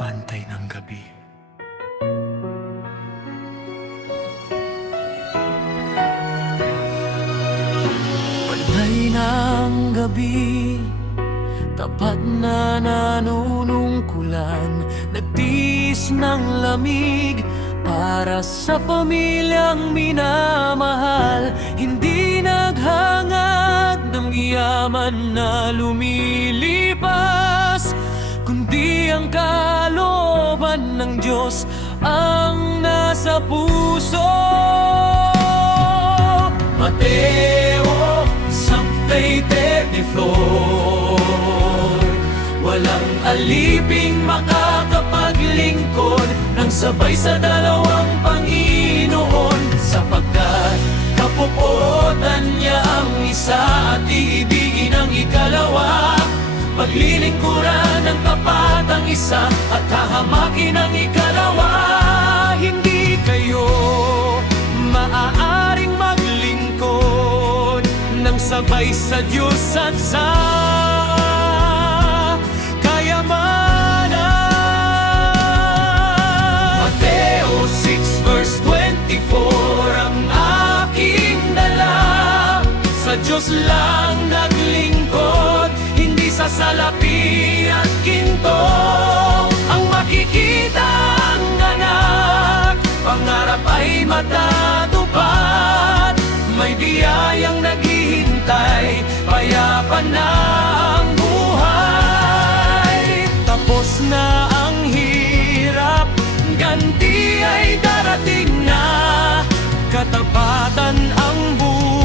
bantay ng gabi. Bantay ng gabi, tapat na nanunungkulan, nagtiis ng lamig para sa pamilyang minamahal. Hindi naghangad ng yaman na lumilipas, kundi ang kalooban ng Diyos ang nasa puso. Mateo 6:34, walang aliping makakapaglingkod ng sabay sa dalawang Panginoon, sapagkat kapuotan niya ang isa at iibigin ang ikalawa. Paglilingkuran ng tapat ang isa at hahamakin ang ikalawa. Hindi kayo maaaring maglingkod ng sabay sa Diyos at sa kayamanan. Mateo 6:24, ang aking dala, sa Diyos lang naglingkod, hindi sa salapi at ginto. Ang makikita ang anak, pangarap ay matatupad. May biyayang naghihintay, payapa na ang buhay. Tapos na ang hirap, ganti ay darating na, katapatan ang buhay.